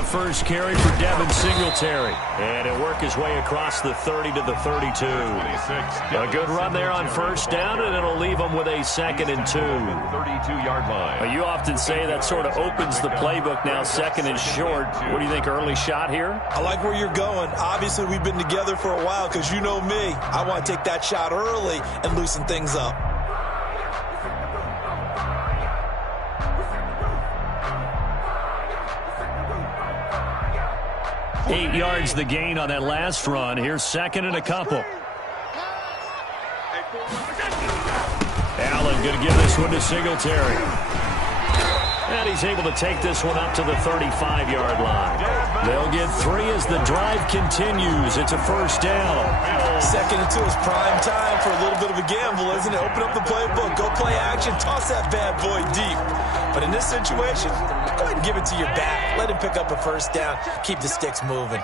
the first carry for Devin Singletary. And he'll work his way across the 30 to the 32. A good run there on first down, and it'll leave him with a 2nd and 2. 32-yard line. You often say that sort of opens the playbook now, 2nd and short. What do you think, early shot here? I like where you're going. Obviously, we've been together for a while because you know me. I want to take that shot early and loosen things up. 8 yards the gain on that last run. Here's 2nd and a couple. Allen going to give this one to Singletary. And he's able to take this one up to the 35-yard line. They'll get 3 as the drive continues. It's a first down. 2nd and 2 is prime time for a little bit of a gamble, isn't it? Open up the playbook, go play action, toss that bad boy deep. But in this situation, go ahead and give it to your back. Let him pick up a first down. Keep the sticks moving.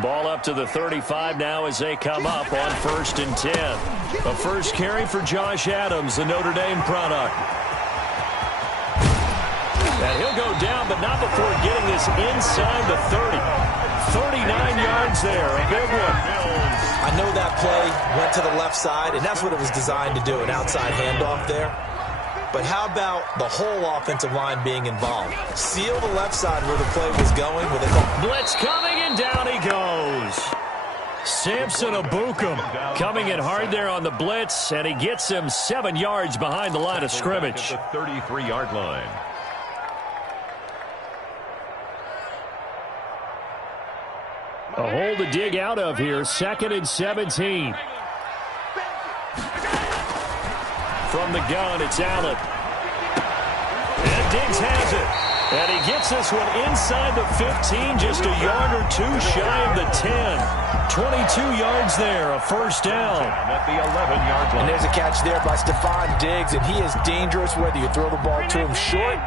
Ball up to the 35 now as they come up on 1st and 10. A first carry for Josh Adams, the Notre Dame product. And he'll go down, but not before getting this inside the 30. 39 yards there, a big one. I know that play went to the left side, and that's what it was designed to do, an outside handoff there. But how about the whole offensive line being involved? Seal the left side where the play was going. With a blitz coming, and down he goes. Samson Abukum coming in hard there on the blitz, and he gets him 7 yards behind the line of scrimmage. The 33-yard line. A hole to dig out of here. 2nd and 17. From the gun, it's Allen. And Diggs has it. And he gets this one inside the 15, just a yard or 2 shy of the 10. 22 yards there, a first down. At the 11-yard line. And there's a catch there by Stephon Diggs, and he is dangerous whether you throw the ball to him short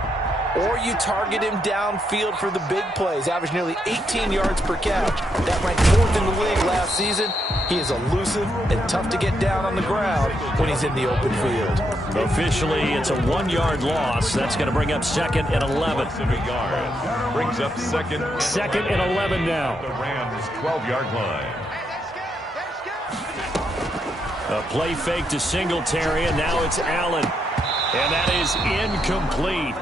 or you target him downfield for the big plays. Average nearly 18 yards per catch. That ranked 4th in the league last season. He is elusive and tough to get down on the ground when he's in the open field. Officially, it's a 1-yard loss. That's going to bring up 2nd and 11. Brings up 2nd. 2nd and 11 now. The Rams' 12-yard line. A play fake to Singletary, and now it's Allen. And that is incomplete.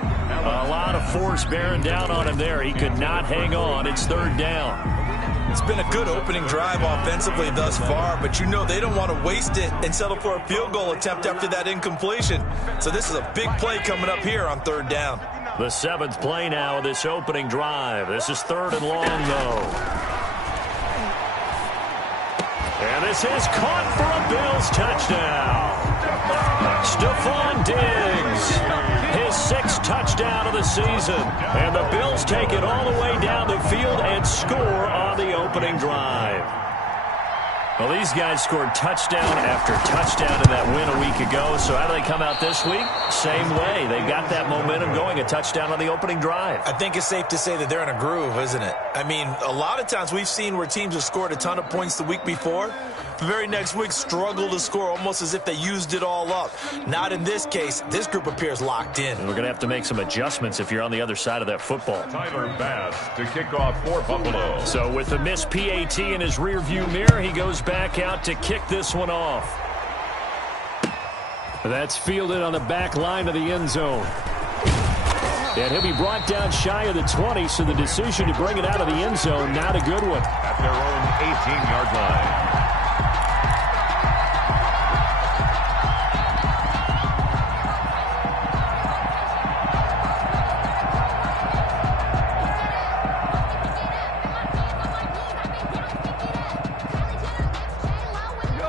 A lot of force bearing down on him there. He could not hang on. It's 3rd down. It's been a good opening drive offensively thus far, but you know they don't want to waste it and settle for a field goal attempt after that incompletion. So this is a big play coming up here on 3rd down. The 7th play now of this opening drive. This is 3rd and long, though. And this is caught for a Bills touchdown. Stephon Diggs, his 6th touchdown of the season. And the Bills take it all the way down the field and score on the opening drive. Well, these guys scored touchdown after touchdown in that win a week ago. So how do they come out this week? Same way. They got that momentum going, a touchdown on the opening drive. I think it's safe to say that they're in a groove, isn't it? I mean, a lot of times we've seen where teams have scored a ton of points the week before. The very next week struggle to score almost as if they used it all up. Not in this case. This group appears locked in. And we're going to have to make some adjustments if you're on the other side of that football. Tyler Bass to kick off for Buffalo. So with the missed PAT in his rearview mirror, he goes back out to kick this one off. That's fielded on the back line of the end zone. And he'll be brought down shy of the 20, so the decision to bring it out of the end zone, not a good one. At their own 18-yard line.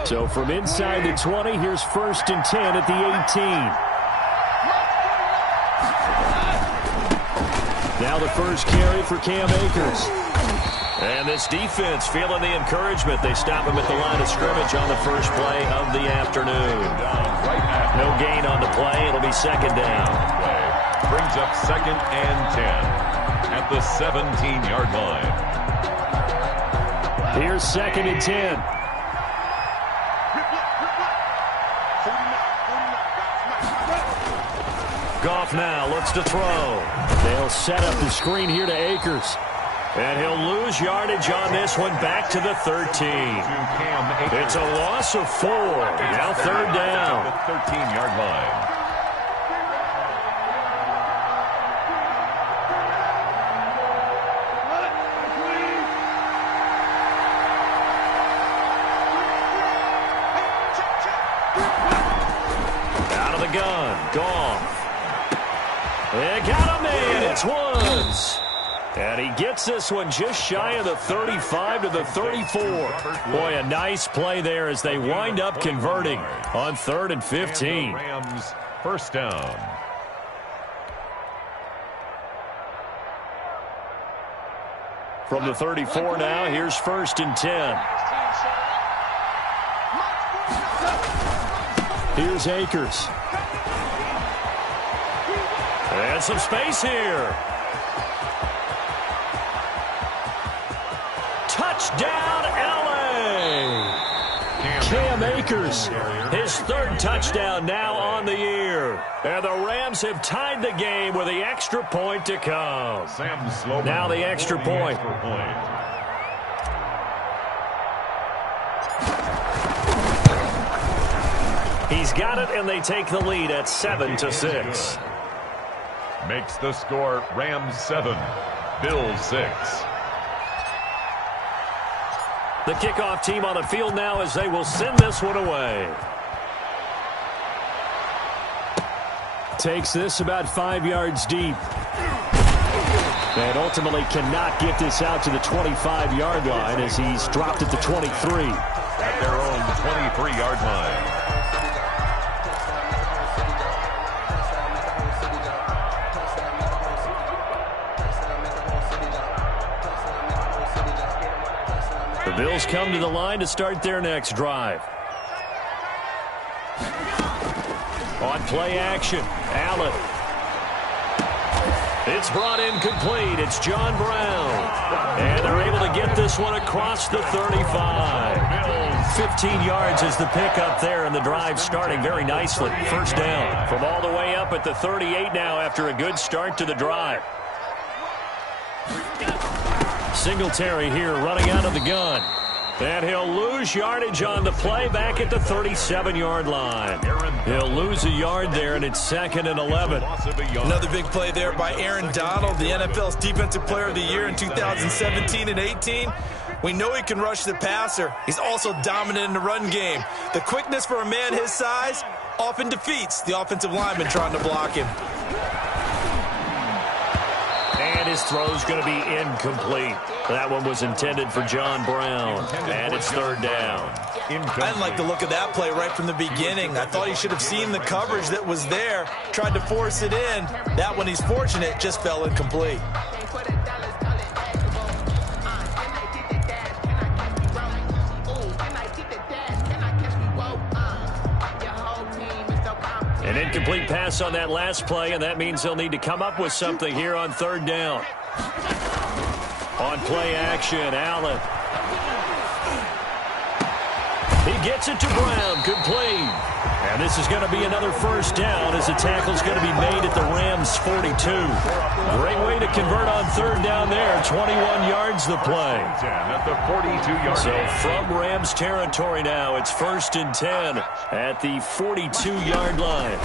So from inside the 20, here's 1st and 10 at the 18. Now the first carry for Cam Akers. And this defense feeling the encouragement. They stop him at the line of scrimmage on the first play of the afternoon. No gain on the play. It'll be 2nd down. Brings up 2nd and 10 at the 17-yard line. Here's 2nd and 10. Goff now looks to throw. They'll set up the screen here to Akers. And he'll lose yardage on this one, back to the 13. It's a loss of 4. Now third down. The 13-yard line. Out of the gun. Goff. They got him in. It's Woods. And he gets this one just shy of the 35 to the 34. Boy, a nice play there as they wind up converting on 3rd and 15. And the Rams first down. From the 34 now, here's 1st and 10. Here's Akers. And some space here. Touchdown, L.A. Cam Akers, his 3rd touchdown now on the year. And the Rams have tied the game with the extra point to come. Now the extra point. He's got it, and they take the lead at 7-6. Makes the score Rams 7, Bills 6. The kickoff team on the field now as they will send this one away. Takes this about 5 yards deep. And ultimately cannot get this out to the 25-yard line as he's dropped at the 23. At their own 23-yard line. The Bills come to the line to start their next drive. On play action, Allen. It's brought in complete. It's John Brown. And they're able to get this one across the 35. 15 yards is the pickup there, and the drive starting very nicely. First down from all the way up at the 38 now after a good start to the drive. Singletary here running out of the gun. And he'll lose yardage on the play back at the 37-yard line. He'll lose a yard there, and it's 2nd and 11. Another big play there by Aaron Donald, the NFL's Defensive Player of the Year in 2017 and 18. We know he can rush the passer. He's also dominant in the run game. The quickness for a man his size often defeats the offensive lineman trying to block him. And his throw's going to be incomplete. That one was intended for John Brown. And it's 3rd down. I didn't like the look of that play right from the beginning. I thought he should have seen the coverage that was there, tried to force it in. That one, he's fortunate, just fell incomplete. An incomplete pass on that last play, and that means they'll need to come up with something here on 3rd down. On play action, Allen. He gets it to Brown, complete. And this is going to be another first down as the tackle's going to be made at the Rams' 42. Great way to convert on 3rd down there. 21 yards the play. At the 42-yard So line. from Rams territory now, it's 1st and 10 at the 42-yard line.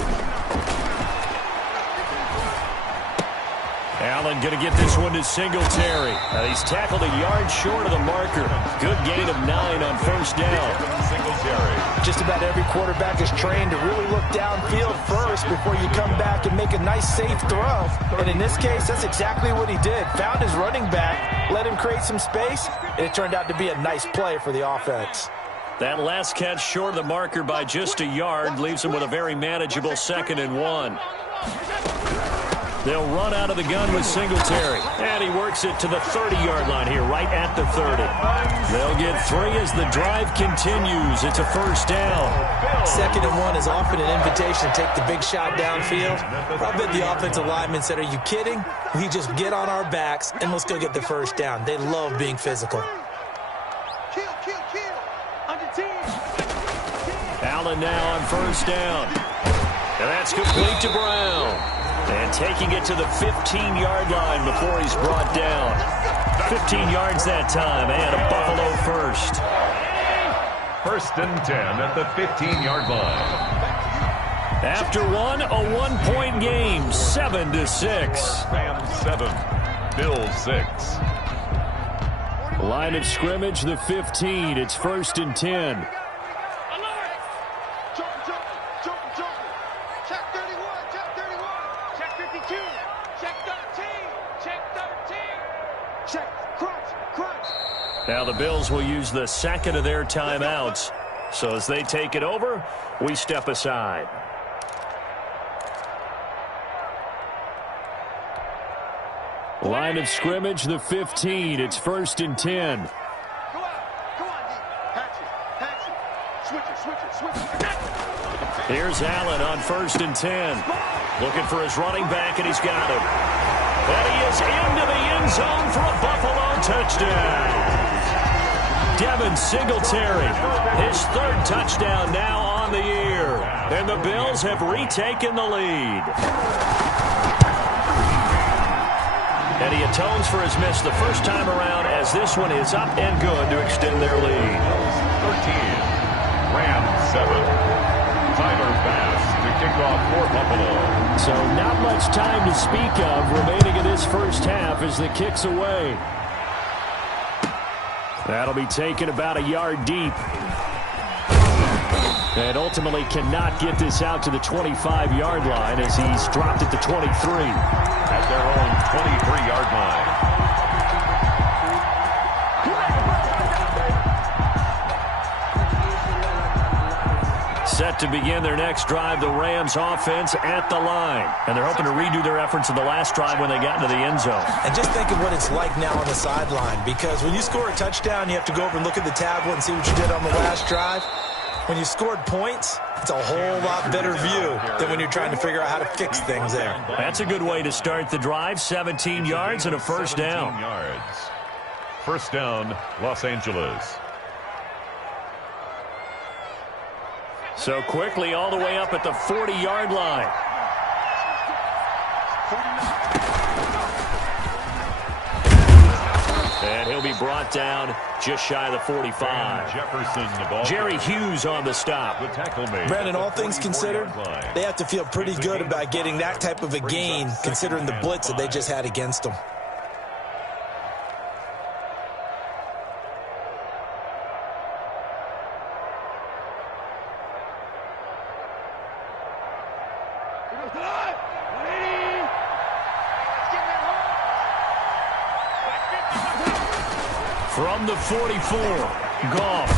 Allen going to get this one to Singletary. He's tackled a yard short of the marker. Good gain of 9 on 1st down. Singletary. Just about every quarterback is trained to really look downfield first before you come back and make a nice, safe throw. And in this case, that's exactly what he did. Found his running back, let him create some space, and it turned out to be a nice play for the offense. That last catch short of the marker by just a yard leaves him with a very manageable 2nd and 1. They'll run out of the gun with Singletary. And he works it to the 30-yard line here, right at the 30. They'll get 3 as the drive continues. It's a first down. 2nd and 1 is often an invitation to take the big shot downfield. I bet the offensive lineman said, "Are you kidding? We just get on our backs and let's go get the first down." They love being physical. Allen now on first down. And that's complete to Brown. And taking it to the 15-yard line before he's brought down. 15 yards that time, and a Buffalo first. 1st and 10 at the 15-yard line. After one, a one-point game, 7-6. Rams 7, Bills 6. Line of scrimmage, the 15. It's 1st and 10. Now the Bills will use the second of their timeouts. So as they take it over, we step aside. Line of scrimmage, the 15. It's 1st and 10. Here's Allen on 1st and 10. Looking for his running back, and he's got him. And he is into the end zone for a Buffalo touchdown. Devin Singletary, his 3rd touchdown now on the year. And the Bills have retaken the lead. And he atones for his miss the first time around as this one is up and good to extend their lead. 13, Rams 7. Tyler Bass to kick off for Buffalo. So not much time to speak of remaining in this first half as the kick's away. That'll be taken about a yard deep. And ultimately cannot get this out to the 25-yard line as he's dropped at the 23. At their own 23-yard line. Set to begin their next drive, the Rams offense at the line. And they're hoping to redo their efforts in the last drive when they got into the end zone. And just think of what it's like now on the sideline, because when you score a touchdown, you have to go over and look at the tablet and see what you did on the last drive. When you scored points, it's a whole lot better view than when you're trying to figure out how to fix things there. That's a good way to start the drive. 17 yards and a first down. 17 yards. First down, Los Angeles. So quickly all the way up at the 40-yard line. And he'll be brought down just shy of the 45. Jefferson, the ball. Jerry Hughes on the stop. The tackle made. Brandon, all things considered, they have to feel pretty good about getting that type of a gain considering the blitz that they just had against them. From the 44, Goff.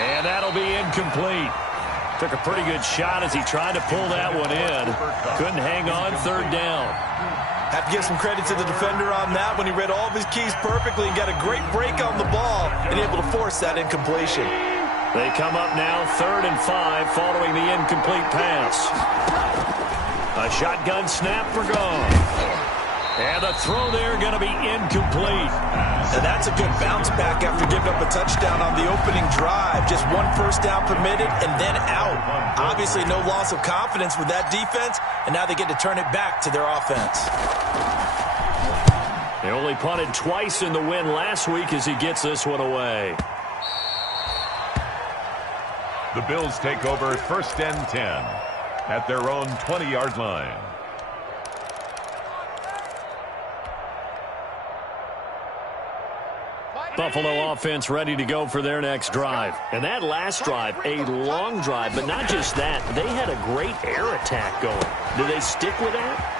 And that'll be incomplete. Took a pretty good shot as he tried to pull that one in. Couldn't hang on, 3rd down. Have to give some credit to the defender on that when he read all of his keys perfectly and got a great break on the ball and able to force that incompletion. They come up now 3rd and 5 following the incomplete pass. A shotgun snap for Goff. And the throw there going to be incomplete. And that's a good bounce back after giving up a touchdown on the opening drive. Just one first down permitted and then out. Obviously no loss of confidence with that defense, and now they get to turn it back to their offense. They only punted twice in the win last week as he gets this one away. The Bills take over 1st and 10 at their own 20-yard line. Buffalo offense ready to go for their next drive. And that last drive, a long drive, but not just that. They had a great air attack going. Do they stick with that?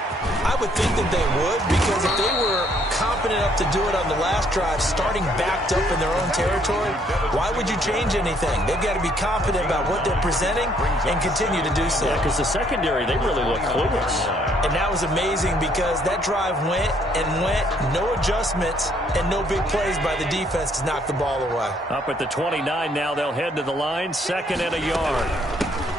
I would think that they would, because if they were confident enough to do it on the last drive, starting backed up in their own territory, why would you change anything? They've got to be confident about what they're presenting and continue to do so. Yeah, because the secondary, they really look clueless. And that was amazing because that drive went and went, no adjustments and no big plays by the defense to knock the ball away. Up at the 29 now, they'll head to the line, 2nd and a yard.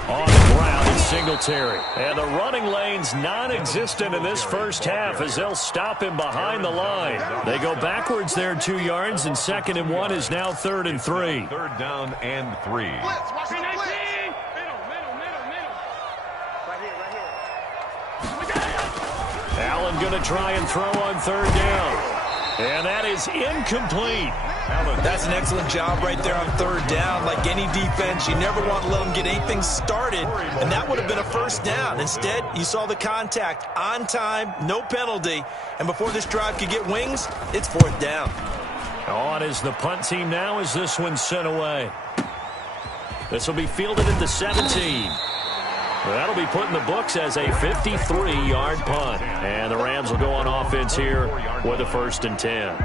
On the ground is Singletary. And the running lane's non-existent in this first half as they'll stop him behind the line. They go backwards there 2 yards, and 2nd and 1 is now 3rd and 3. 3rd down and 3. Allen going to try and throw on third down. And that is incomplete. That's an excellent job right there on third down. Like any defense, you never want to let them get anything started, and that would have been a first down. Instead, you saw the contact on time, no penalty, and before this drive could get wings, it's fourth down. On is the punt team now as this one's sent away. This will be fielded at the 17. That'll be put in the books as a 53-yard punt. And the Rams will go on offense here with a 1st and 10.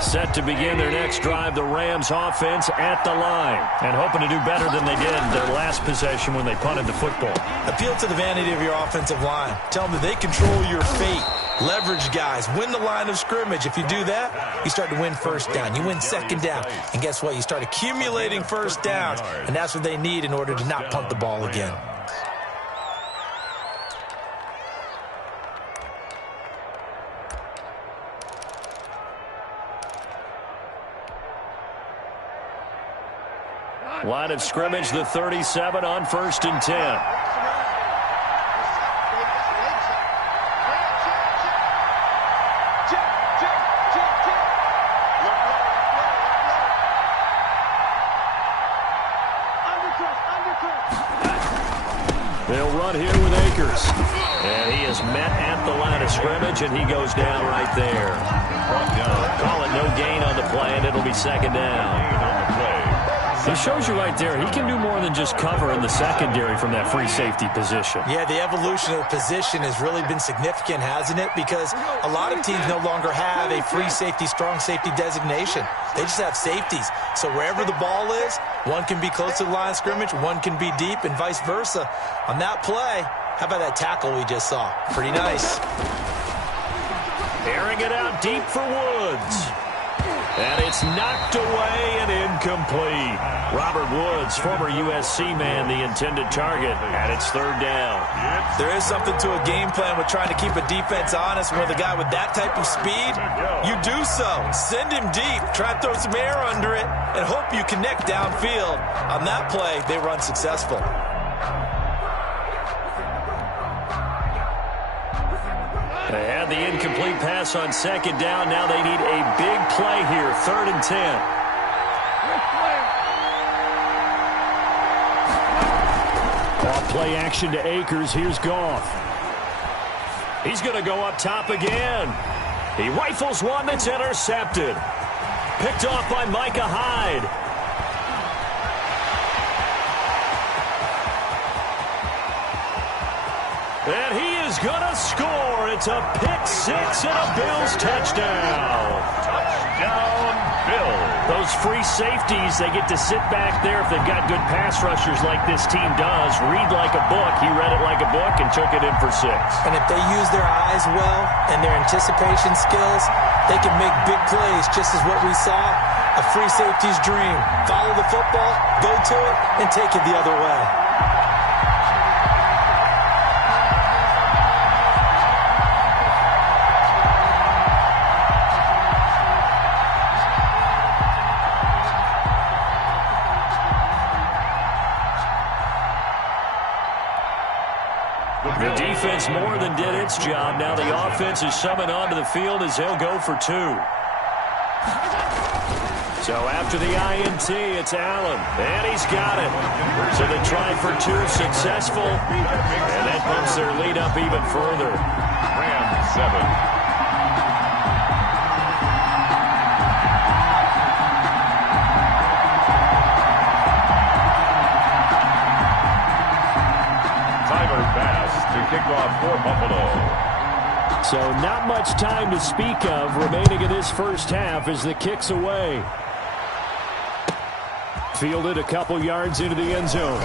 Set to begin their next drive, the Rams offense at the line. And hoping to do better than they did their last possession when they punted the football. Appeal to the vanity of your offensive line. Tell them that they control your fate. Leverage guys. Win the line of scrimmage. If you do that, you start to win first down. You win second down. And guess what? You start accumulating first downs. And that's what they need in order to not punt the ball again. Line of scrimmage, the 37 on 1st and 10. They'll run here with Akers. And he is met at the line of scrimmage, and he goes down right there. Call it no gain on the play, and it'll be second down. It shows you right there, he can do more than just cover in the secondary from that free safety position. Yeah, the evolution of the position has really been significant, hasn't it? Because a lot of teams no longer have a free safety, strong safety designation. They just have safeties. So wherever the ball is, one can be close to the line of scrimmage, one can be deep, and vice versa. On that play, how about that tackle we just saw? Pretty nice. Airing it out deep for Woods. And it's knocked away and incomplete. Robert Woods, former USC man, the intended target, and it's third down. There is something to a game plan with trying to keep a defense honest. With a guy with that type of speed, you do so. Send him deep. Try and throw some air under it and hope you connect downfield. On that play, they run successful. They had the incomplete pass on second down. Now they need a big play here, 3rd and 10. Off play action to Akers. Here's Goff. He's going to go up top again. He rifles one that's intercepted. Picked off by Micah Hyde. And he is going to score. It's a pick-6 and a Bills touchdown. Touchdown, Bills. Those free safeties, they get to sit back there if they've got good pass rushers like this team does. Read like a book. He read it like a book and took it in for 6. And if they use their eyes well and their anticipation skills, they can make big plays, just as what we saw. A free safety's dream. Follow the football, go to it, and take it the other way. The defense more than did its job. Now the offense is summoned onto the field as they'll go for 2. So after the INT, it's Allen. And he's got it. So the try for 2 successful. And that bumps their lead up even further. Rams 7. Kick off for Buffalo. So not much time to speak of remaining in this first half as the kick's away. Fielded a couple yards into the end zone.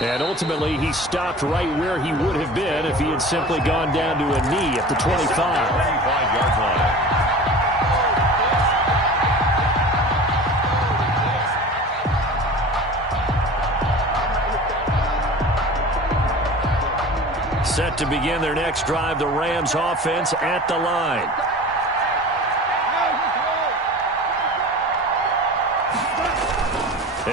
And ultimately he stopped right where he would have been if he had simply gone down to a knee at the 25. 25-yard line. Set to begin their next drive, the Rams offense at the line.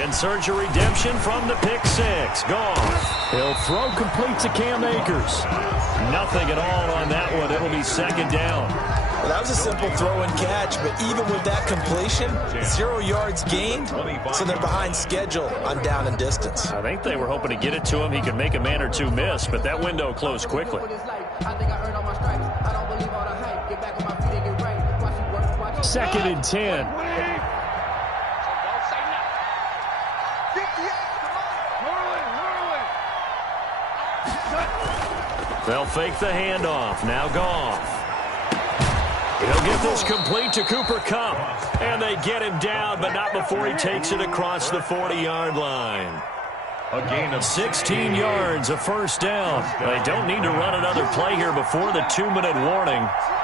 In search of redemption from the pick six. Goff. He'll throw complete to Cam Akers. Nothing at all on that one. It'll be second down. Well, that was a simple throw and catch, but even with that completion, 0 yards gained, so they're behind schedule on down and distance. I think they were hoping to get it to him. He could make a man or two miss, but that window closed quickly. Second and 10. They'll fake the handoff. Now Goff. He'll get this complete to Cooper Kupp. And they get him down, but not before he takes it across the 40-yard line. A gain of 16 yards, a first down. They don't need to run another play here before the 2-minute warning.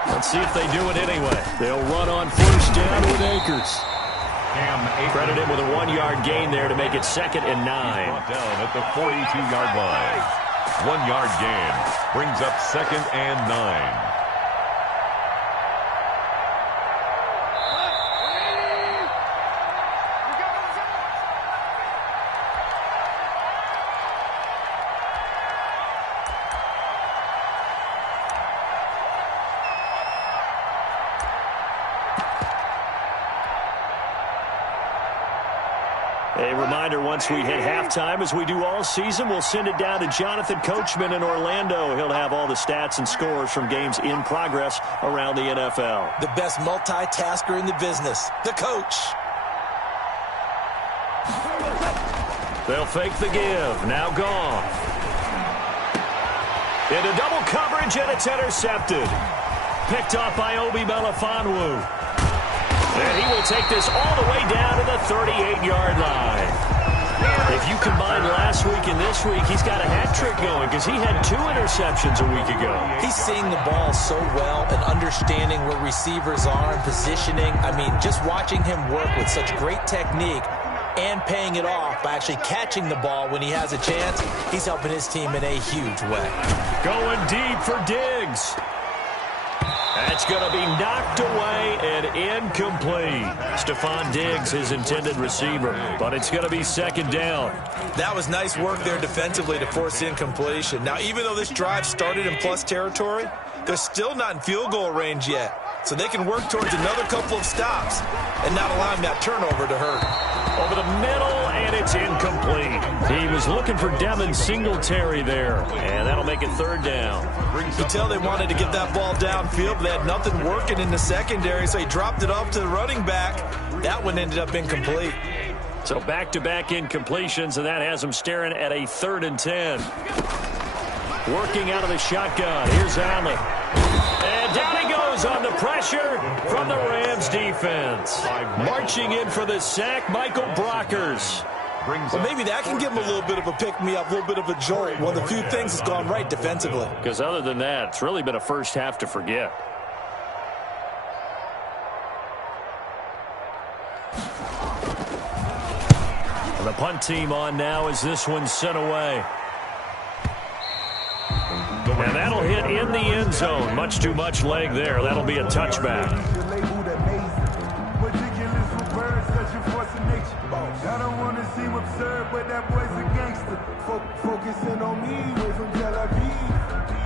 Let's see if they do it anyway. They'll run on first down with Akers. Credit him with a 1-yard gain there to make it 2nd and 9. Down at the 42-yard line. 1-yard gain brings up 2nd and 9. A reminder, once we hit halftime, as we do all season, we'll send it down to Jonathan Coachman in Orlando. He'll have all the stats and scores from games in progress around the NFL. The best multitasker in the business, the coach. They'll fake the give. Now Goff. Into double coverage, and it's intercepted. Picked off by Obi Melifonwu. And he will take this all the way down to the 38-yard line. If you combine last week and this week, he's got a hat trick going because he had 2 interceptions a week ago. He's seeing the ball so well and understanding where receivers are and positioning. I mean, just watching him work with such great technique and paying it off by actually catching the ball when he has a chance, he's helping his team in a huge way. Going deep for Diggs. That's going to be knocked away and incomplete. Stephon Diggs, his intended receiver, but it's going to be 2nd down. That was nice work there defensively to force incompletion. Now, even though this drive started in plus territory, they're still not in field goal range yet. So they can work towards another couple of stops and not allowing that turnover to hurt. Over the middle, and it's incomplete. He was looking for Devin Singletary there, and that'll make it 3rd down. You can tell they wanted to get that ball downfield, but they had nothing working in the secondary, so he dropped it off to the running back. That one ended up incomplete. So back-to-back incompletions, and that has him staring at a 3rd and 10. Working out of the shotgun. Here's Allen. And down he goes on the pressure from the Rams defense. Marching in for the sack, Michael Brockers. Well, maybe that can give him a little bit of a pick-me-up, a little bit of a jolt. One of the few things that's gone right defensively. Because other than that, it's really been a first half to forget. And the punt team on now as this one's sent away. And that'll hit in the end zone. Much too much leg there. That'll be a touchback. I don't want to seem absurd, but that boy's a gangster. Focusing on me, way from Tel Aviv.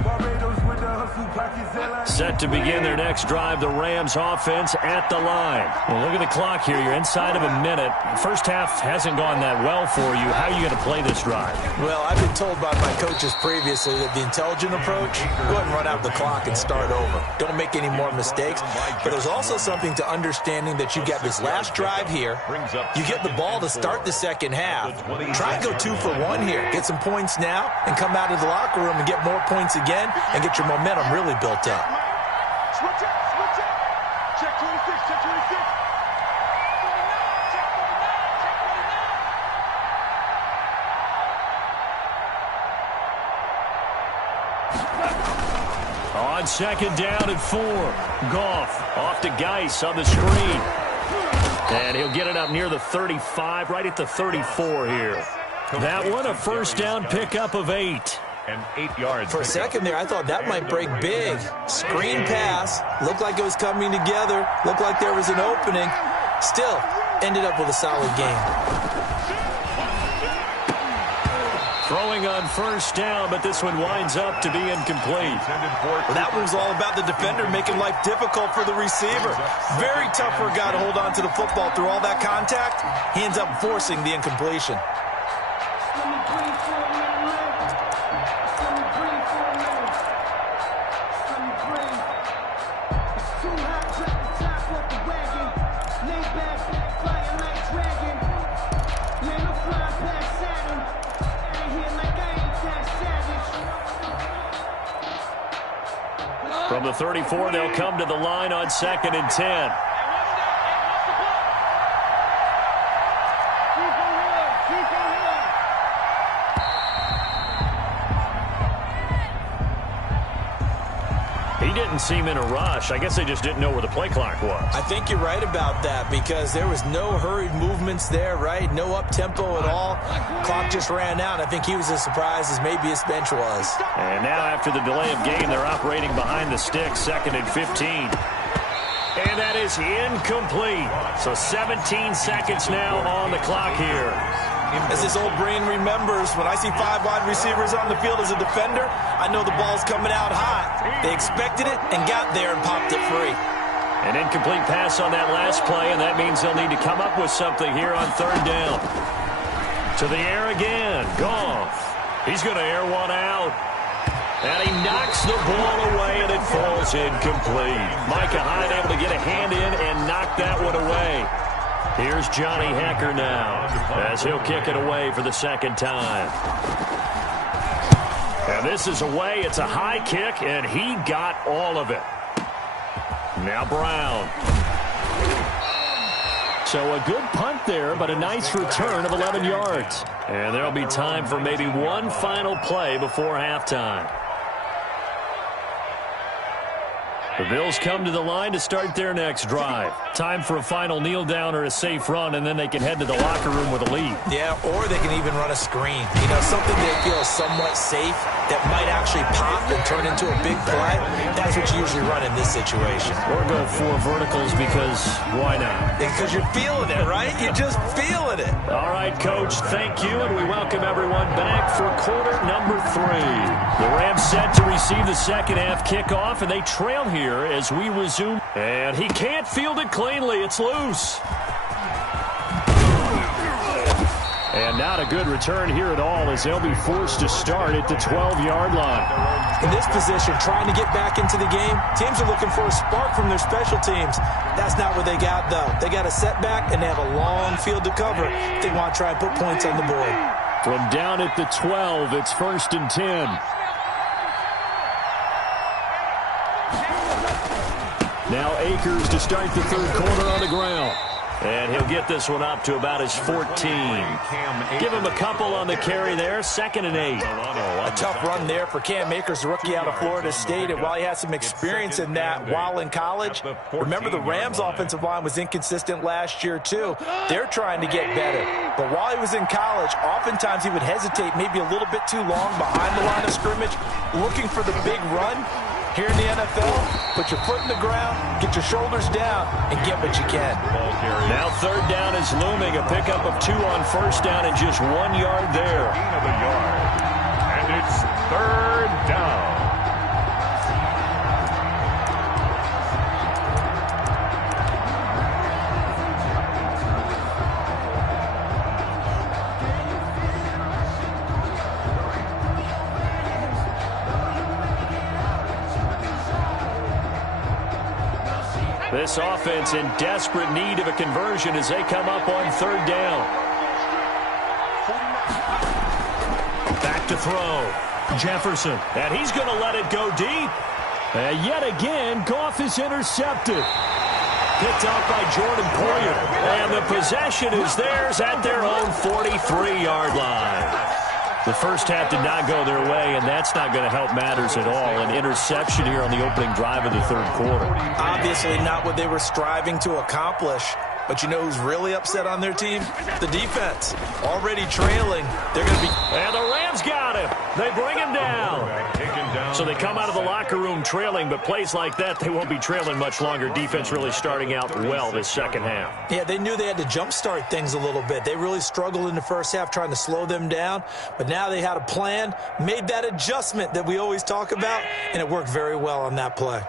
Barbados with the hustle pockets. Set to begin their next drive, the Rams offense at the line. Well, look at the clock here. You're inside of a minute. First half hasn't gone that well for you. How are you going to play this drive? Well, I've been told by my coaches previously that the intelligent approach, go ahead and run out the clock and start over. Don't make any more mistakes. But there's also something to understanding that you get this last drive here. You get the ball to start the second half. Try and go 2 for 1 here. Get some points now and come out of the locker room and get more points again and get your momentum really built up. Switch it. Check 26, check 26. On 2nd down and 4. Goff off to Geis on the screen. And he'll get it up near the 35, right at the 34 here. That one, a first down pickup of 8. And 8 yards. For a second there, I thought that might break big. Screen pass. Looked like it was coming together. Looked like there was an opening. Still, ended up with a solid game. Throwing on first down, but this one winds up to be incomplete. Well, that one was all about the defender making life difficult for the receiver. Very tough for a guy to hold on to the football through all that contact. He ends up forcing the incompletion. From the 34, they'll come to the line on 2nd and 10. He didn't seem in a rush. I guess they just didn't know where the play clock was. I think you're right about that because there was no hurried movements there, right? No up-tempo at all. Clock just ran out. I think he was as surprised as maybe his bench was. And now after the delay of game, they're operating behind the sticks, 2nd and 15. And that is incomplete. So 17 seconds now on the clock here. As this old brain remembers, when I see 5 wide receivers on the field as a defender, I know the ball's coming out hot. They expected it and got there and popped it free. An incomplete pass on that last play, and that means they'll need to come up with something here on 3rd down. To the air again. Goff. He's going to air one out. And he knocks the ball away, and it falls incomplete. Micah Hyde able to get a hand in and knock that one away. Here's Johnny Hecker now as he'll kick it away for the 2nd time. And this is away. It's a high kick, and he got all of it. Now Brown. So a good punt there, but a nice return of 11 yards. And there'll be time for maybe one final play before halftime. The Bills come to the line to start their next drive. Time for a final kneel down or a safe run, and then they can head to the locker room with a lead. Yeah, or they can even run a screen. You know, something they feel is somewhat safe that might actually pop and turn into a big play. That's what you usually run in this situation. Or go 4 verticals because why not? Because you're feeling it, right? You're just feeling it. All right, Coach, thank you, and we welcome everyone back for quarter number 3. The Rams set to receive the second half kickoff, and they trail here as we resume. And he can't field it cleanly. It's loose. And not a good return here at all as they'll be forced to start at the 12-yard line. In this position, trying to get back into the game, teams are looking for a spark from their special teams. That's not what they got, though. They got a setback, and they have a long field to cover if they want to try and put points on the board. From down at the 12, it's 1st and 10. Now Akers to start the 3rd quarter on the ground. And he'll get this one up to about his 14. Give him a couple on the carry there. 2nd and 8. A tough run there for Cam Akers, the rookie out of Florida State. And while he had some experience in that while in college, remember the Rams' offensive line was inconsistent last year too. They're trying to get better. But while he was in college, oftentimes he would hesitate maybe a little bit too long behind the line of scrimmage, looking for the big run. Here in the NFL, put your foot in the ground, get your shoulders down, and get what you can. Now 3rd down is looming. A pickup of 2 on 1st down and just 1 yard there. And it's 3rd down. This offense in desperate need of a conversion as they come up on 3rd down. Back to throw. Jefferson. And he's going to let it go deep. And yet again, Goff is intercepted. Picked up by Jordan Poyer. And the possession is theirs at their own 43-yard line. The first half did not go their way, and that's not going to help matters at all. An interception here on the opening drive of the 3rd quarter. Obviously not what they were striving to accomplish. But you know who's really upset on their team? The defense. Already trailing. They're going to be... And the Rams got him. They bring him down. So they come out of the locker room trailing, but plays like that, they won't be trailing much longer. Defense really starting out well this second half. Yeah, they knew they had to jumpstart things a little bit. They really struggled in the first half trying to slow them down, but now they had a plan, made that adjustment that we always talk about, and it worked very well on that play.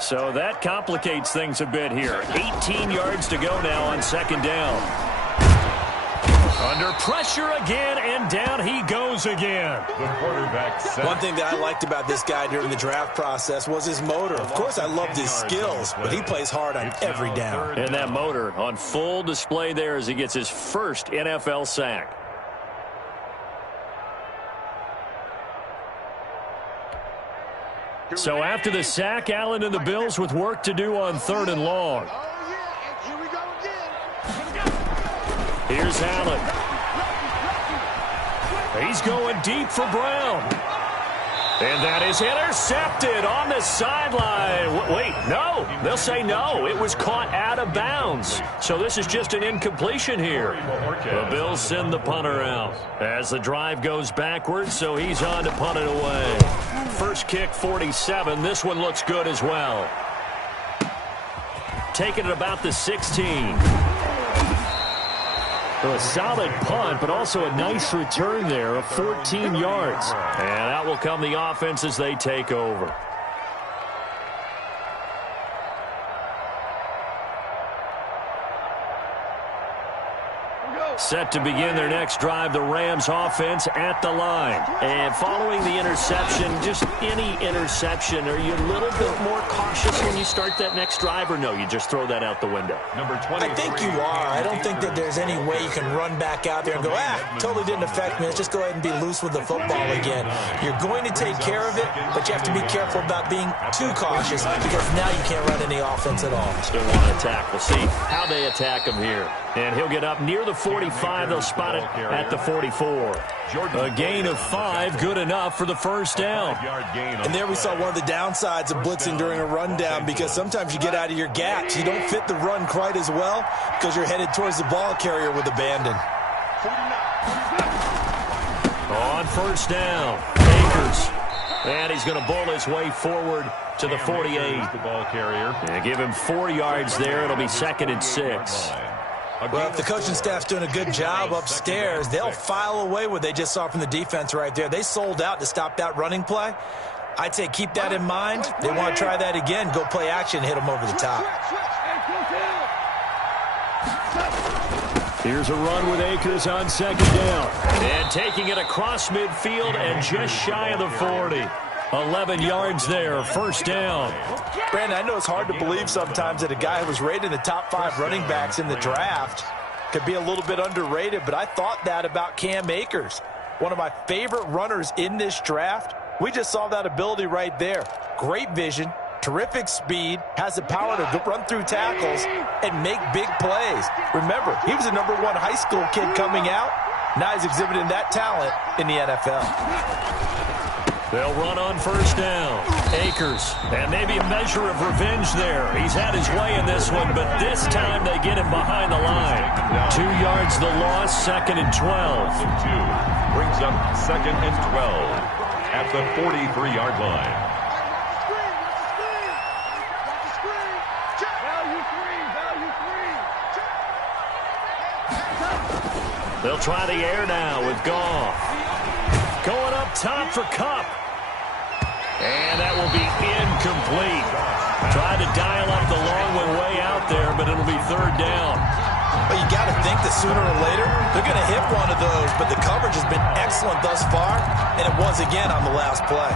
So that complicates things a bit here. 18 yards to go now on second down. Under pressure again, and down he goes again. The quarterback set. One thing that I liked about this guy during the draft process was his motor. Of course, I loved his skills, but he plays hard on every down. And that motor on full display there as he gets his first NFL sack. So after the sack, Allen and the Bills with work to do on 3rd and long. Here's Allen. He's going deep for Brown. And that is intercepted on the sideline. Wait, no. They'll say no. It was caught out of bounds. So this is just an incompletion here. The Bills send the punter out as the drive goes backwards, so he's on to punt it away. First kick, 47. This one looks good as well. Taking it about the 16. Well, a solid punt, but also a nice return there of 14 yards. And out will come the offense as they take over. Set to begin their next drive, the Rams offense at the line. And following the interception, just any interception, are you a little bit more cautious when you start that next drive, or no, you just throw that out the window? Number 20. I think you are. I don't think that there's any way you can run back out there and go, totally didn't affect me. Let's just go ahead and be loose with the football again. You're going to take care of it, but you have to be careful about being too cautious because now you can't run any offense at all. Still want to attack. We'll see how they attack him here. And he'll get up near the 45. They'll spot it at the 44. A gain of 5, good enough for the first down. And there we saw one of the downsides of blitzing during a rundown because sometimes you get out of your gaps. You don't fit the run quite as well because you're headed towards the ball carrier with abandon. On first down, Akers. And he's going to bowl his way forward to the 48. The ball carrier. And give him 4 yards there. It'll be 2nd and 6. Well, if the coaching staff's doing a good job upstairs, they'll file away what they just saw from the defense right there. They sold out to stop that running play. I'd say keep that in mind. They want to try that again. Go play action, hit them over the top. Here's a run with Akers on second down. And taking it across midfield and just shy of the 40. 11 yards there, first down. Brandon, I know it's hard to believe sometimes that a guy who was rated in the top 5 running backs in the draft could be a little bit underrated, but I thought that about Cam Akers. One of my favorite runners in this draft. We just saw that ability right there. Great vision, terrific speed, has the power to run through tackles and make big plays. Remember, he was a #1 high school kid coming out. Now he's exhibiting that talent in the NFL. They'll run on first down. Akers. And maybe a measure of revenge there. He's had his way in this one, but this time they get him behind the line. 2 yards the loss, 2nd and 12. 2 brings up 2nd and 12 at the 43-yard line. They'll try the air now with Goff. Going up top for Kupp. And that will be incomplete. Tried to dial up the long one way out there, but it'll be 3rd down. But you got to think that sooner or later, they're going to hit one of those. But the coverage has been excellent thus far, and it was again on the last play.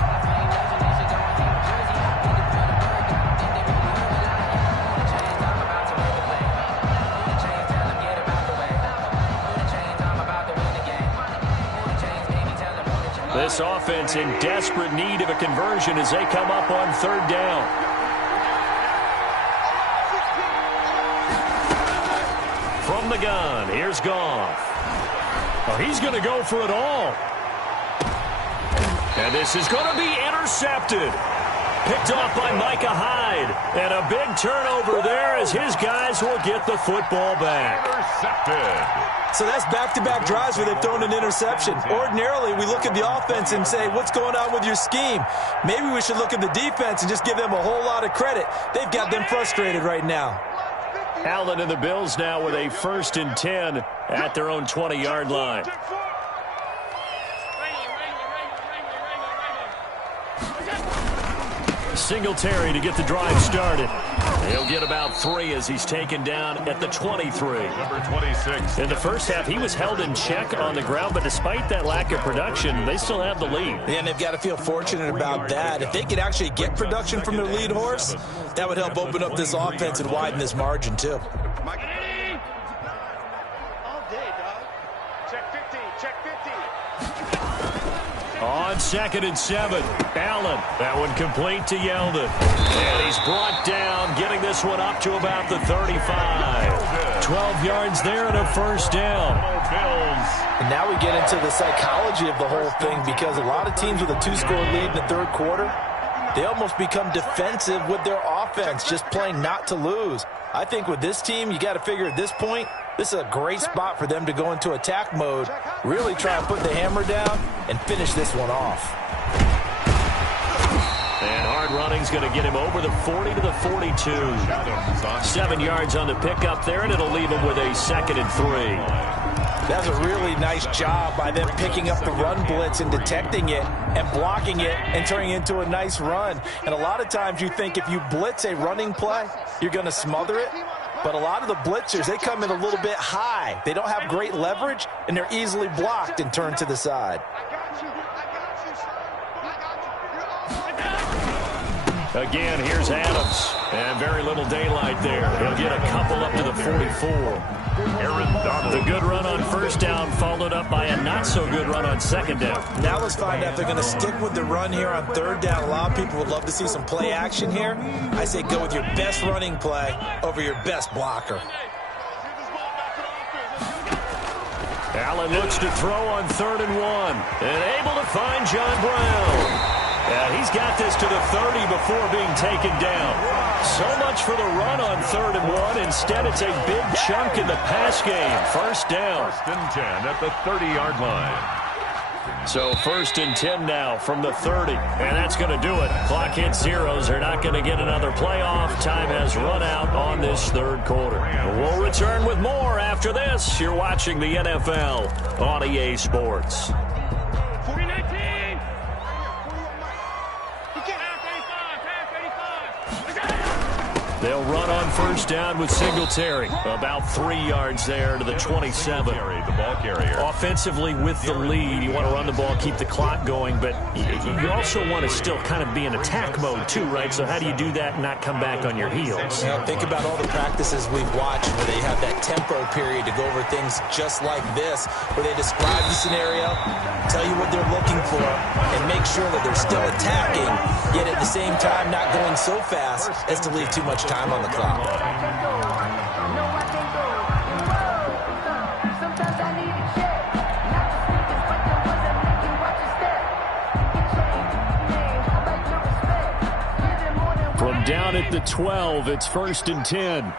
This offense in desperate need of a conversion as they come up on 3rd down. From the gun, here's Goff. Oh, he's going to go for it all. And this is going to be intercepted. picked off by Micah Hyde. And a big turnover there as his guys will get the football back. Intercepted. So that's back-to-back drives where they've thrown an interception. Ordinarily, we look at the offense and say, what's going on with your scheme? Maybe we should look at the defense and just give them a whole lot of credit. They've got them frustrated right now. Allen and the Bills now with a 1st and 10 at their own 20-yard line. Singletary to get the drive started. He'll get about 3 as he's taken down at the 23. Number 26. In the first half, he was held in check on the ground, but despite that lack of production, they still have the lead. Yeah, and they've got to feel fortunate about that. If they could actually get production from their lead horse, that would help open up this offense and widen this margin, too. On 2nd and 7, Allen. That one complete to Yeldon. And he's brought down, getting this one up to about the 35. 12 yards there and a 1st down. And now we get into the psychology of the whole thing, because a lot of teams with a 2-score lead in the 3rd quarter, they almost become defensive with their offense, just playing not to lose. I think with this team, you got to figure at this point, this is a great spot for them to go into attack mode, really try and put the hammer down and finish this one off. And hard running's going to get him over the 40 to the 42. 7 yards on the pickup there, and it'll leave him with a 2nd and 3. That's a really nice job by them picking up the run blitz and detecting it and blocking it and turning it into a nice run. And a lot of times you think if you blitz a running play, you're going to smother it. But a lot of the blitzers, they come in a little bit high. They don't have great leverage, and they're easily blocked and turned to the side. Again, here's Adams. And very little daylight there. He'll get a couple up to the 44. The good run on 1st down followed up by a not-so-good run on 2nd down. Now let's find out if they're going to stick with the run here on 3rd down. A lot of people would love to see some play action here. I say go with your best running play over your best blocker. Allen looks to throw on 3rd and 1. And able to find John Brown. Yeah, he's got this to the 30 before being taken down. So much for the run on 3rd and 1. Instead, it's a big chunk in the pass game. 1st down. 1st and 10 at the 30-yard line. So 1st and 10 now from the 30. And that's going to do it. Clock hits zeros. They're not going to get another playoff. Time has run out on this 3rd quarter. We'll return with more after this. You're watching the NFL on EA Sports. They'll run on 1st down with Singletary. About 3 yards there to the 27. The ball carrier. Offensively with the lead, you want to run the ball, keep the clock going, but you also want to still kind of be in attack mode too, right? So how do you do that and not come back on your heels? You know, think about all the practices we've watched where they have that tempo period to go over things just like this, where they describe the scenario, tell you what they're looking for, and make sure that they're still attacking, yet at the same time not going so fast as to leave too much time on the clock. From down at the 12, it's 1st and 10.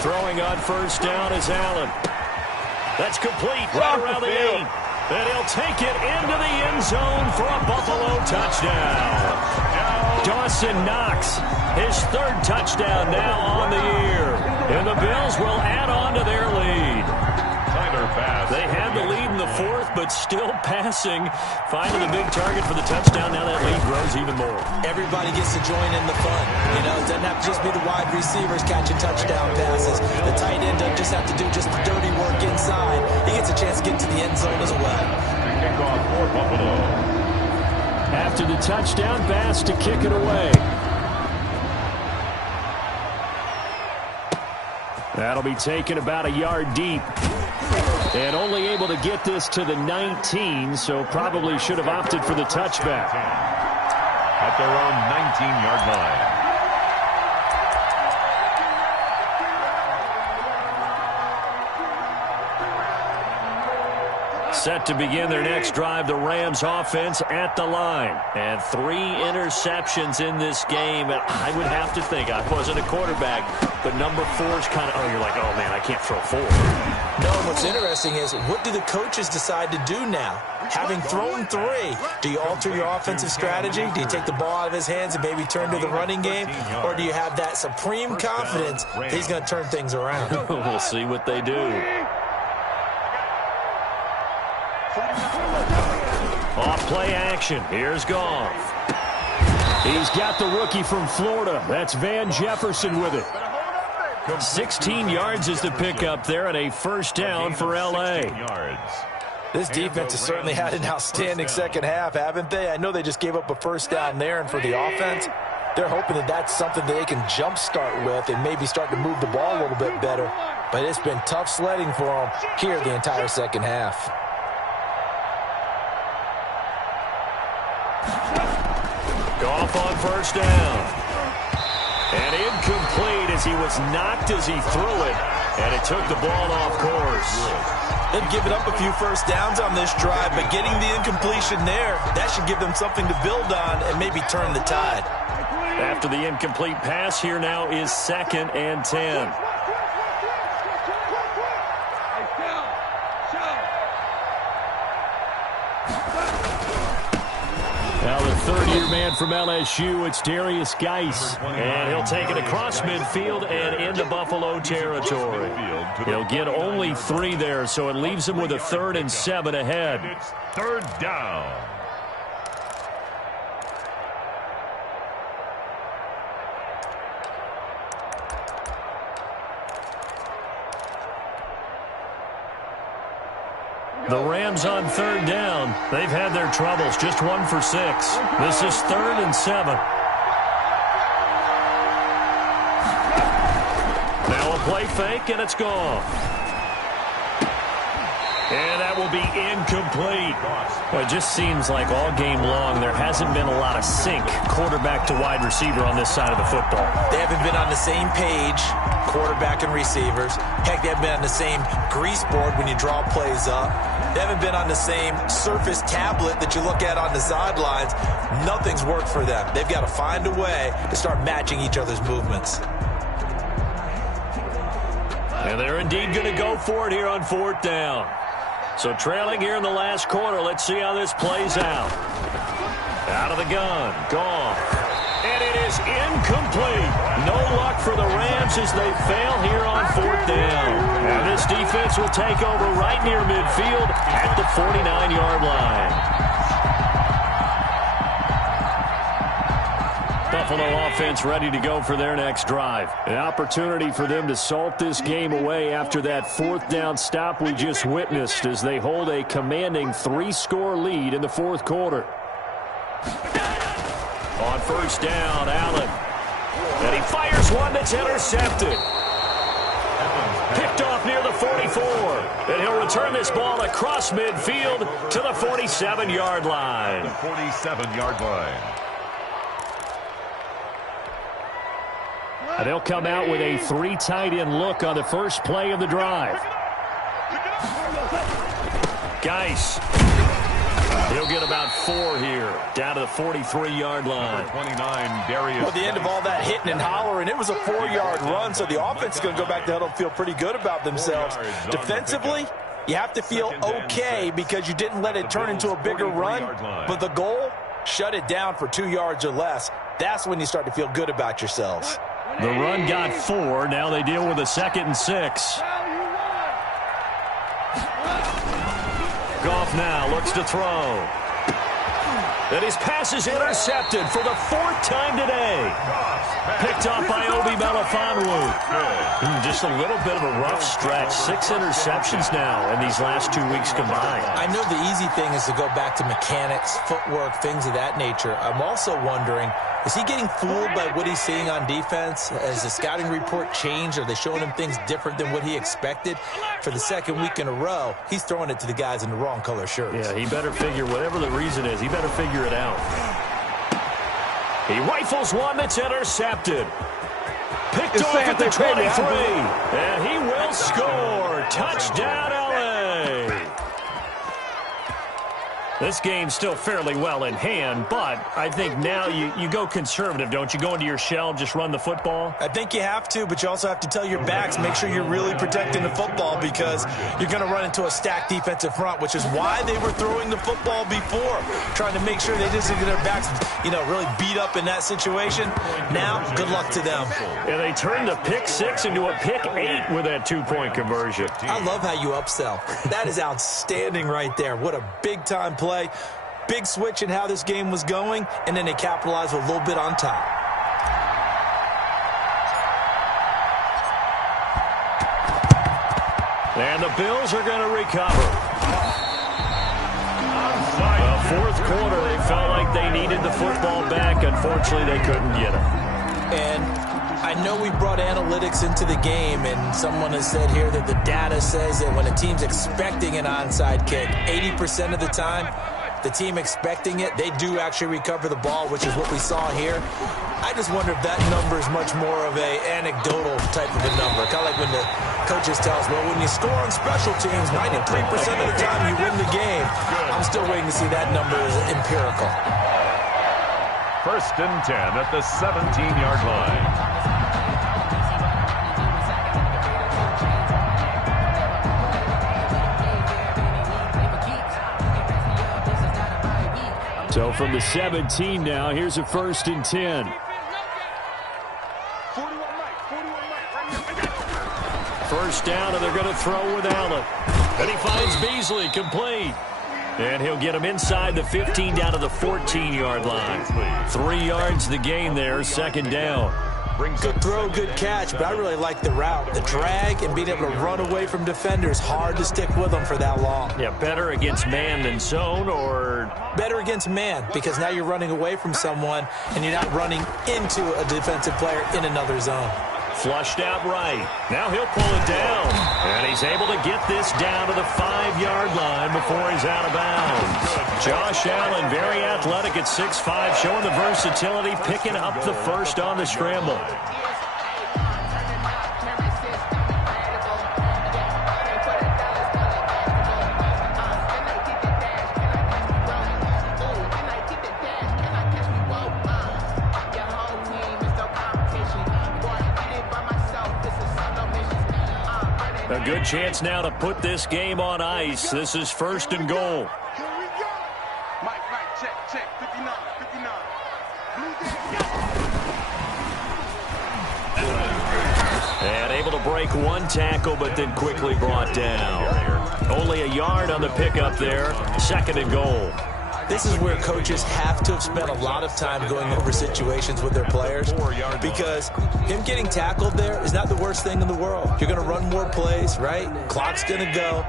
Throwing on 1st down is Allen. That's complete right around the 8. And he'll take it into the end zone for a Buffalo touchdown. Dawson Knox, his 3rd touchdown now on the year. And the Bills will add on to their lead. They had the lead in the 4th, but still passing. Finding the big target for the touchdown. Now that lead grows even more. Everybody gets to join in the fun. You know, it doesn't have to just be the wide receivers catching touchdown passes. The tight end doesn't just have to do just the dirty work inside. He gets a chance to get to the end zone as well. Kickoff for Buffalo. After the touchdown pass to kick it away. That'll be taken about a yard deep. And only able to get this to the 19, so probably should have opted for the touchback. At their own 19-yard line. Set to begin their next drive, the Rams offense at the line. And 3 interceptions in this game. And I would have to think, I wasn't a quarterback, but number 4 is kind of, oh, you're like, oh, man, I can't throw 4. No, what's interesting is, what do the coaches decide to do now? Having thrown 3, do you alter your offensive strategy? Do you take the ball out of his hands and maybe turn to the running game? Or do you have that supreme confidence that he's going to turn things around? We'll see what they do. Off play action. Here's Goff. He's got the rookie from Florida. That's Van Jefferson with it. 16 yards is the pickup there, and a first down for L.A. This defense has certainly had an outstanding second half, haven't they? I know they just gave up a first down there, and for the offense, they're hoping that that's something that they can jumpstart with and maybe start to move the ball a little bit better. But it's been tough sledding for them here the entire second half. Goff on first down. And incomplete as he was knocked as he threw it. And it took the ball off course. They've given up a few first downs on this drive, but getting the incompletion there, that should give them something to build on and maybe turn the tide. After the incomplete pass, here now is 2nd and 10. Now the third-year man from LSU, it's Darius Geis. And he'll take it across midfield and into Buffalo territory. He'll get only 3 there, so it leaves him with a 3rd and 7 ahead. It's 3rd down. The Rams on 3rd down. They've had their troubles. Just 1 for 6. This is 3rd and 7. Now a play fake, and it's gone. And that will be incomplete. Well, it just seems like all game long there hasn't been a lot of sync quarterback to wide receiver on this side of the football. They haven't been on the same page, quarterback and receivers. Heck, they haven't been on the same grease board when you draw plays up. They haven't been on the same Surface tablet that you look at on the sidelines. Nothing's worked for them. They've got to find a way to start matching each other's movements. And they're indeed going to go for it here on 4th down. So trailing here in the last quarter, let's see how this plays out. Out of the gun, Goff. And it is incomplete. No luck for the Rams as they fail here on 4th down. And this defense will take over right near midfield at the 49-yard line. Buffalo offense ready to go for their next drive. An opportunity for them to salt this game away after that 4th down stop we just witnessed as they hold a commanding 3-score lead in the 4th quarter. On first down, Allen. And he fires one that's intercepted. Picked off near the 44. And he'll return this ball across midfield to the 47-yard line. The 47-yard line. And they'll come out with a 3 tight end look on the first play of the drive. Geis. He'll get about 4 here, down to the 43-yard line. 29, Darius. Well, at the end of all that hitting and hollering, it was a 4-yard run, so the offense is going to go back to huddle and feel pretty good about themselves. Defensively, you have to feel okay because you didn't let it turn into a bigger run, but the goal, shut it down for 2 yards or less. That's when you start to feel good about yourselves. The run got 4. Now they deal with a 2nd and 6. Goff now looks to throw. And his pass is intercepted for the 4th time today. Picked off by Obi Melifonwu. Just a little bit of a rough stretch. 6 interceptions now in these last 2 weeks combined. I know the easy thing is to go back to mechanics, footwork, things of that nature. I'm also wondering, is he getting fooled by what he's seeing on defense? Has the scouting report changed? Are they showing him things different than what he expected? For the 2nd week in a row, he's throwing it to the guys in the wrong color shirts. Yeah, he better figure, whatever the reason is, he better figure it out. He rifles one that's intercepted. Picked off at the 23. And he will score. Touchdown, L.A. This game's still fairly well in hand, but I think now you go conservative, don't you? Go into your shell, just run the football? I think you have to, but you also have to tell your backs, make sure you're really protecting the football because you're going to run into a stacked defensive front, which is why they were throwing the football before, trying to make sure they didn't get their backs, really beat up in that situation. Now, good luck to them. And they turned the pick 6 into a pick 8 with that 2-point conversion. I love how you upsell. That is outstanding right there. What a big-time play. Big switch in how this game was going, and then they capitalized with a little bit on top. And the Bills are going to recover. The fourth quarter, they felt like they needed the football back. Unfortunately, they couldn't get it. And I know we brought analytics into the game, and someone has said here that the data says that when a team's expecting an onside kick, 80% of the time, the team expecting it, they do actually recover the ball, which is what we saw here. I just wonder if that number is much more of a anecdotal type of a number. Kind of like when the coaches tell us, well, when you score on special teams, 93% of the time you win the game. I'm still waiting to see that number as empirical. 1st and 10 at the 17-yard line. So from the 17 now, here's a 1st and 10. First down, and they're going to throw with Allen. And he finds Beasley complete. And he'll get him inside the 15 down to the 14-yard line. 3 yards the gain there, 2nd down. Good throw, good catch, but I really like the route. The drag and being able to run away from defenders, hard to stick with them for that long. Yeah, better against man than zone, or? Better against man, because now you're running away from someone and you're not running into a defensive player in another zone. Flushed out right. Now he'll pull it down. And he's able to get this down to the 5-yard line before he's out of bounds. Josh Allen, very athletic at 6'5", showing the versatility, picking up the first on the scramble. A good chance now to put this game on ice. This is 1st and goal. Mike, check. 59. And able to break one tackle, but then quickly brought down. Only a yard on the pickup there. 2nd and goal. This is where coaches have to have spent a lot of time going over situations with their players, because him getting tackled there is not the worst thing in the world. You're going to run more plays, right? Clock's going to go.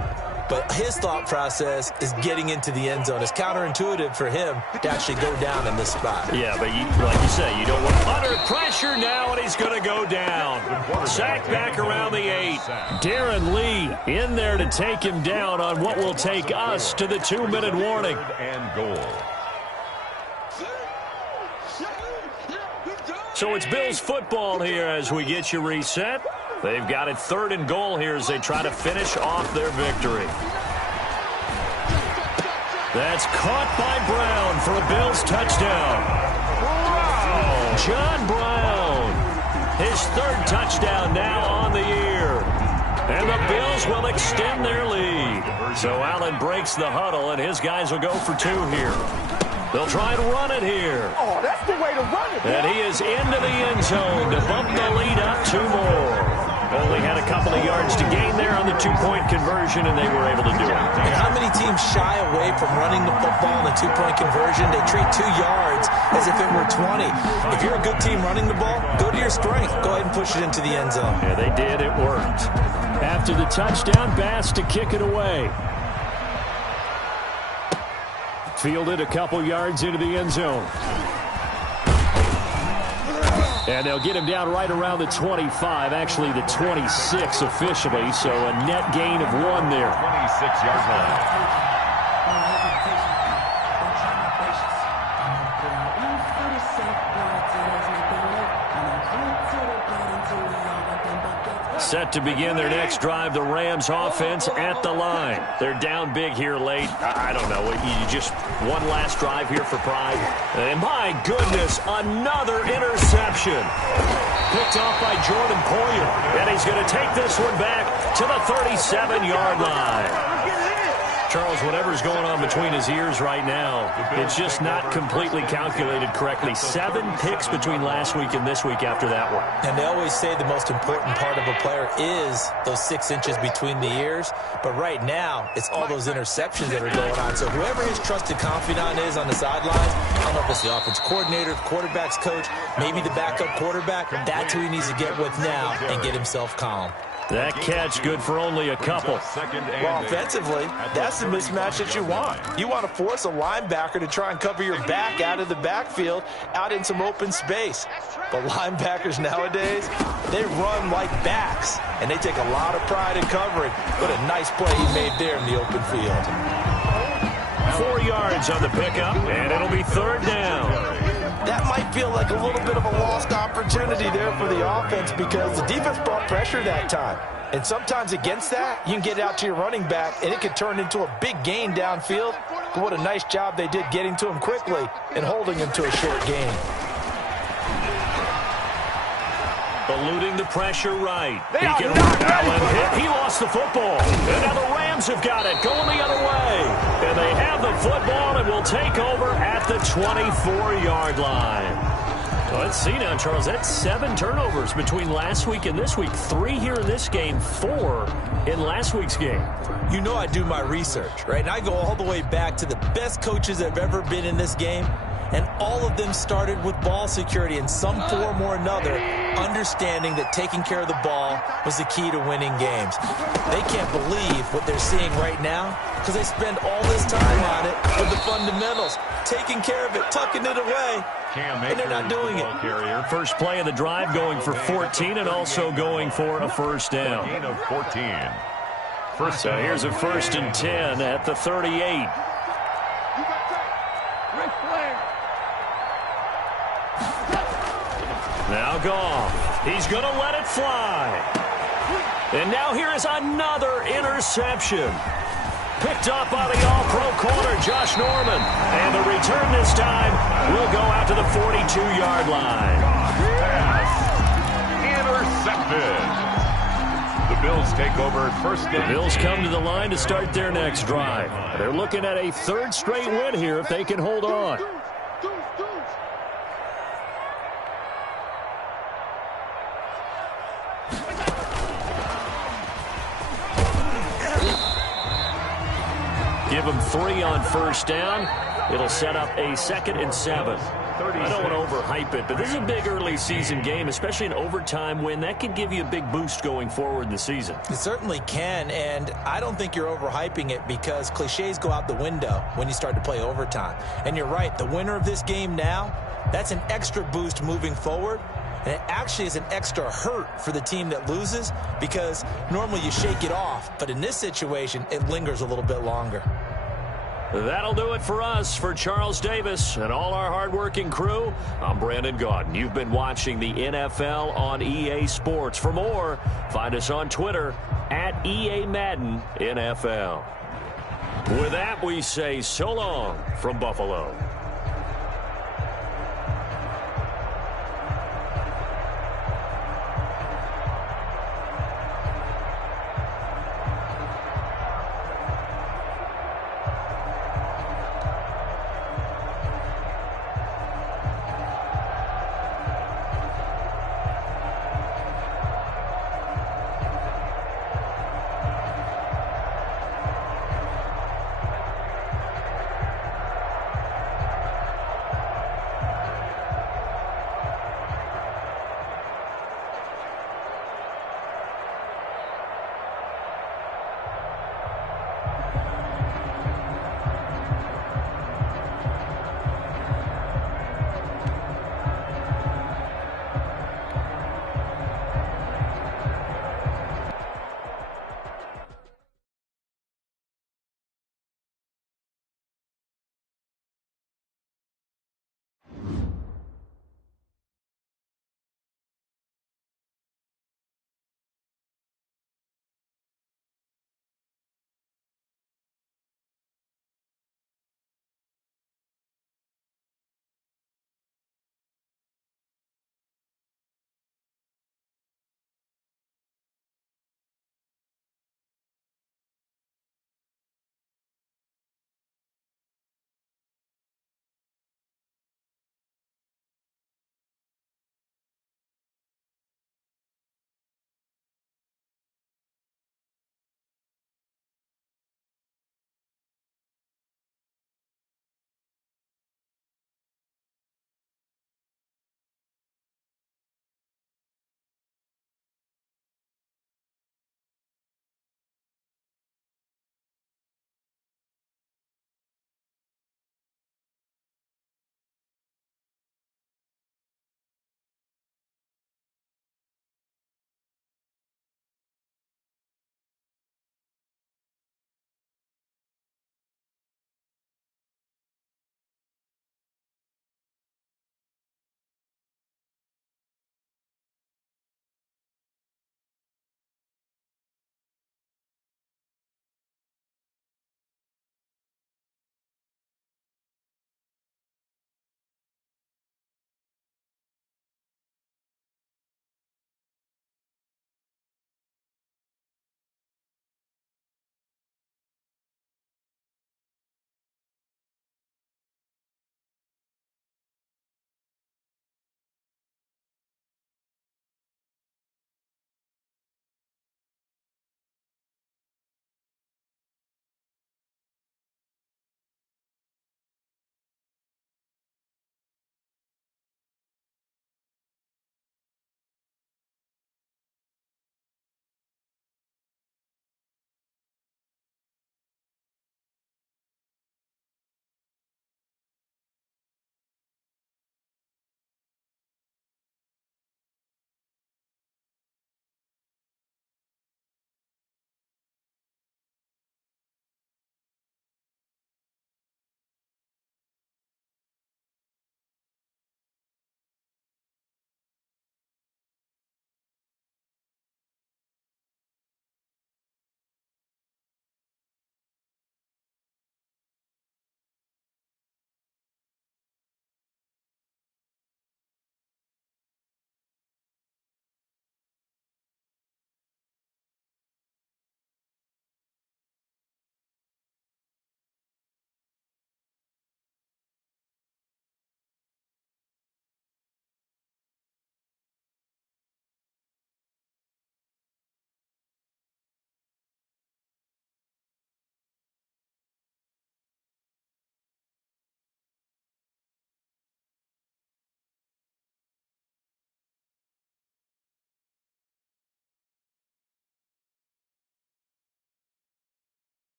But his thought process is getting into the end zone. It's counterintuitive for him to actually go down in this spot. Yeah, but like you say, you don't want under pressure now, and he's going to go down. Sack back around the 8. Darren Lee in there to take him down on what will take us to the 2-minute warning. And goal. So it's Bills football here as we get you reset. They've got it 3rd and goal here as they try to finish off their victory. That's caught by Brown for a Bills touchdown. John Brown, his 3rd touchdown now on the year. And the Bills will extend their lead. So Allen breaks the huddle, and his guys will go for 2 here. They'll try and run it here. Oh, that's the way to run it. And he is into the end zone to bump the lead up 2 more. Only had a couple of yards to gain there on the 2-point conversion, and they were able to do it. And how many teams shy away from running the football in the 2-point conversion? They treat 2 yards as if it were 20. If you're a good team running the ball, go to your strength. Go ahead and push it into the end zone. Yeah, they did. It worked. After the touchdown, Bass to kick it away. Fielded a couple yards into the end zone. And they'll get him down right around the 25, actually the 26 officially, so a net gain of 1 there. 26-yard line. Set to begin their next drive, the Rams offense at the line. They're down big here late. I don't know. You just one last drive here for pride. And my goodness, another interception. Picked off by Jordan Poyer. And he's going to take this one back to the 37-yard line. Charles, whatever's going on between his ears right now, it's just not completely calculated correctly. 7 picks between last week and this week after that one. And they always say the most important part of a player is those 6 inches between the ears. But right now, it's all those interceptions that are going on. So whoever his trusted confidant is on the sidelines, I don't know if it's the offense coordinator, the quarterback's coach, maybe the backup quarterback, that's who he needs to get with now and get himself calm. That catch good for only a couple. Well, offensively, that's the mismatch that you want. You want to force a linebacker to try and cover your back out of the backfield, out in some open space. But linebackers nowadays, they run like backs, and they take a lot of pride in covering. What a nice play he made there in the open field. 4 yards on the pickup, and it'll be 3rd down. That might feel like a little bit of a lost opportunity there for the offense because the defense brought pressure that time. And sometimes against that, you can get out to your running back, and it could turn into a big gain downfield. But what a nice job they did getting to him quickly and holding him to a short gain. Eluding the pressure right. He can run that one hit. He lost the football. And now the Rams have got it going the other way. And they have the football and will take over at the 24-yard line. Well, let's see now, Charles. That's 7 turnovers between last week and this week. 3 here in this game, 4 in last week's game. You know I do my research, right? And I go all the way back to the best coaches that have ever been in this game. And all of them started with ball security in some form or another, understanding that taking care of the ball was the key to winning games. They can't believe what they're seeing right now because they spend all this time on it with the fundamentals, taking care of it, tucking it away, and they're not doing it. First play of the drive going for 14 and also going for a first down. Gain of 14. So here's a 1st and 10 at the 38. Now Goff. He's going to let it fly. And now here is another interception. Picked up by the all-pro corner, Josh Norman. And the return this time will go out to the 42-yard line. Intercepted. The Bills take over 1st and 10. The Bills come to the line to start their next drive. They're looking at a 3rd straight win here if they can hold on. Give them 3 on 1st down. It'll set up a 2nd and 7. I don't want to overhype it, but this is a big early season game, especially an overtime win. That could give you a big boost going forward in the season. It certainly can, and I don't think you're overhyping it because cliches go out the window when you start to play overtime. And you're right, the winner of this game now, that's an extra boost moving forward. And it actually is an extra hurt for the team that loses because normally you shake it off. But in this situation, it lingers a little bit longer. That'll do it for us. For Charles Davis and all our hardworking crew, I'm Brandon Gaudin. You've been watching the NFL on EA Sports. For more, find us on Twitter at EA Madden NFL. With that, we say so long from Buffalo.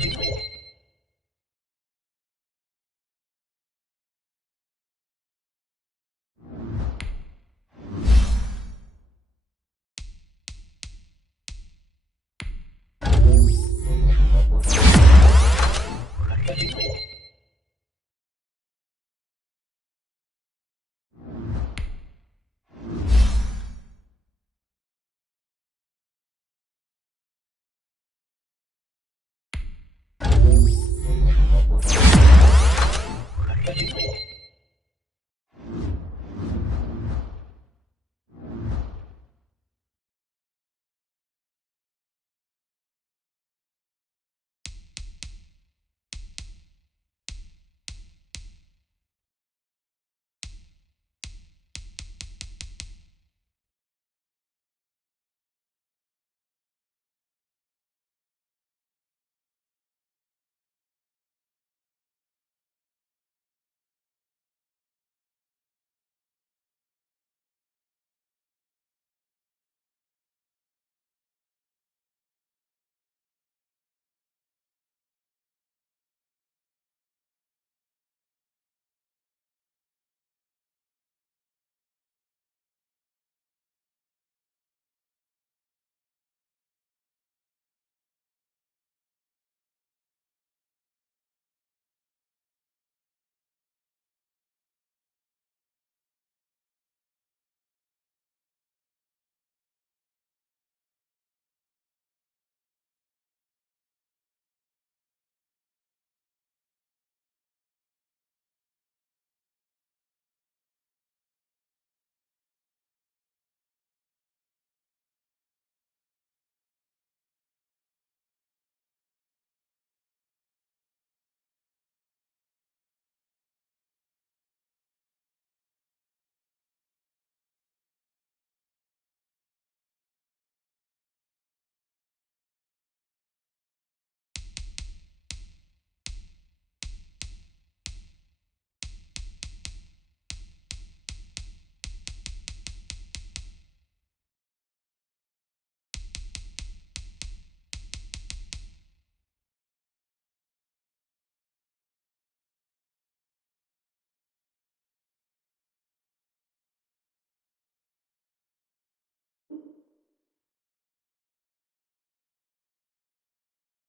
Cincinnati.